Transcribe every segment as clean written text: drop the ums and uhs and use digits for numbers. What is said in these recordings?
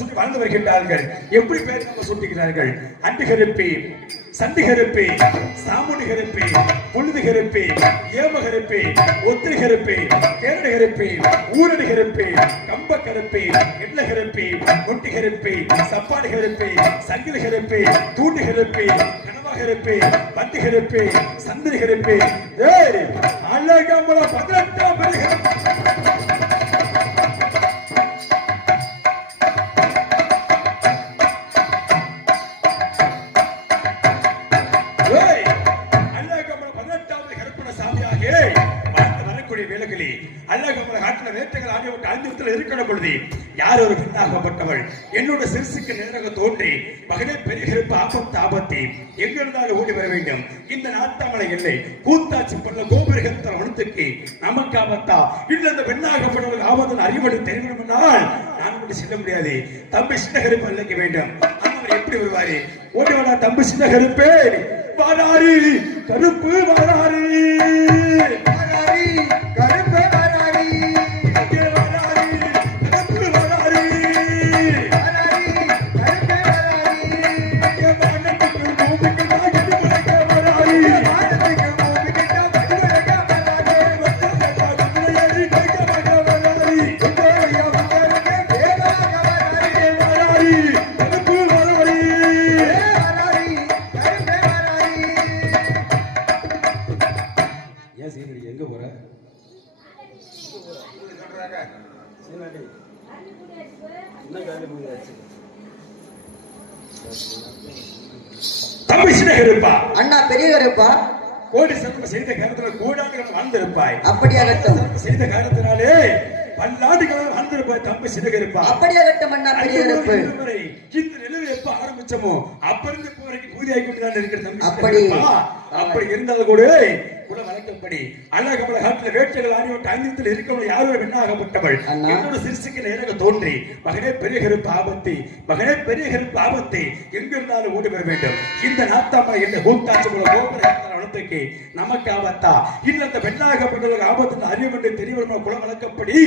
சொல்லி வாழ்ந்து வருகின்றார்கள். எப்படி பேர் நம்ம சுட்டுகிறார்கள்? அண்டுகருப்பி, சண்டிகருப்பி, சாமுனிகருப்பி, புழுதுகருப்பி, ஏமகருப்பி, ஒத்திரிகருப்பி, கேரடிகருப்பி, ஊரடிகருப்பி, கம்பக்கருப்பி, எண்ணகருப்பி, ஒட்டிகருப்பி, சப்பாடிகருப்பி, சங்கிலிகருப்பி, தூண்டிகருப்பி, கனவாகருப்பி, வண்டிகருப்பி, சந்திரிகருப்பி, அழகமல 18ஆம் யார் ஒரு பெண்ணாகப்பட்டவள் என்னோட சிறுசுக்கு நேராக தோன்றி மகனே பெரிய ஆபத்தி எங்கிருந்தாலும் ஓடி வர வேண்டும். இந்த நாட்டாமலை எல்லை கூத்தாச்சி பல்ல கோபுரகத்தர வனத்துக்கு நமக்கு ஆபத்தா இல்ல இந்த பெண்ணாகப்பட்டவள் ஆபத்தின் அறிவடை தெரிவிக்கும் என்றால் நான் மட்டும் செல்ல முடியாது. தம்பி சின்னகருப்பு அழைக்க வேண்டும். அவர் எப்படி வருவாரு? ஓடி வாடா தம்பி சின்னகருப்பே, வாராரி கருப்பு, வாராரி கருப்பு, தம்பி சின்னகருப்பா அண்ணா பெரிய கருப்பா கோடி சிறப்பு செய்த காலத்துல கூடாண்டு வாழ்ந்திருப்பாய். அப்படியாகட்டும். செய்த காலத்தினாலே பல்லாண்டுகள் வாழ்ந்திருப்பாய் தம்பி சின்னகருப்பா. அப்படியாகட்டும் அண்ணா பெரிய கருப்பு. இந்த நிலவு எப்ப ஆரம்பிச்சமோ அப்ப இருந்து இப்போ வரைக்கும் பூஜை கொண்டுதான் இருக்கிற தம்பி அப்படி அப்படி இருந்தாலும் கூட குல வழக்கப்படி அழகமல காட்டில் வேட்டைகள் ஆடிவிட்டு அங்கத்தில் இருக்கவள் யாரோ பெண்ணாகப்பட்டவள் என்னோட சிறுசுக்கு நேராக தோன்றி மகனே பெரிய கருப்பு ஆபத்து, மகனே பெரிய கருப்பு ஆபத்து எங்கிருந்தாலும் ஓடி வர வேண்டும். இந்த நாத்தாமலை என்ற கூத்தாட்சி போல கோபுரத்துக்கு நமக்கு ஆபத்தா இல்ல அந்த பெண்ணாகப்பட்டவர்கள் ஆபத்து அறியும் என்று தெரியவருமா குல வழக்கப்படி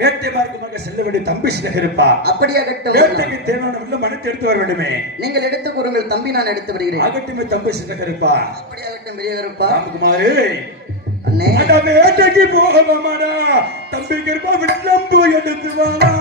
வேட்டை மார்க்கமாக செல்ல வேண்டிய தம்பி சின்னகருப்பா. அப்படியாகட்டும். வேட்டைக்கு தேவையான வெள்ளம் மனத்தை எடுத்து வர வேண்டுமே. நீங்கள் எடுத்து கூறுங்கள் தம்பி, நான் எடுத்து வருகிறேன். ஆகட்டுமே தம்பி சின்னகருப்பா. அப்படியாகட்டும் பெரிய கருப்பா. ராமகுமாரே அண்ணே வேட்டைக்கு போகமாடா தம்பி கருப்பா, வெள்ளம்பு எடுத்து வாடா.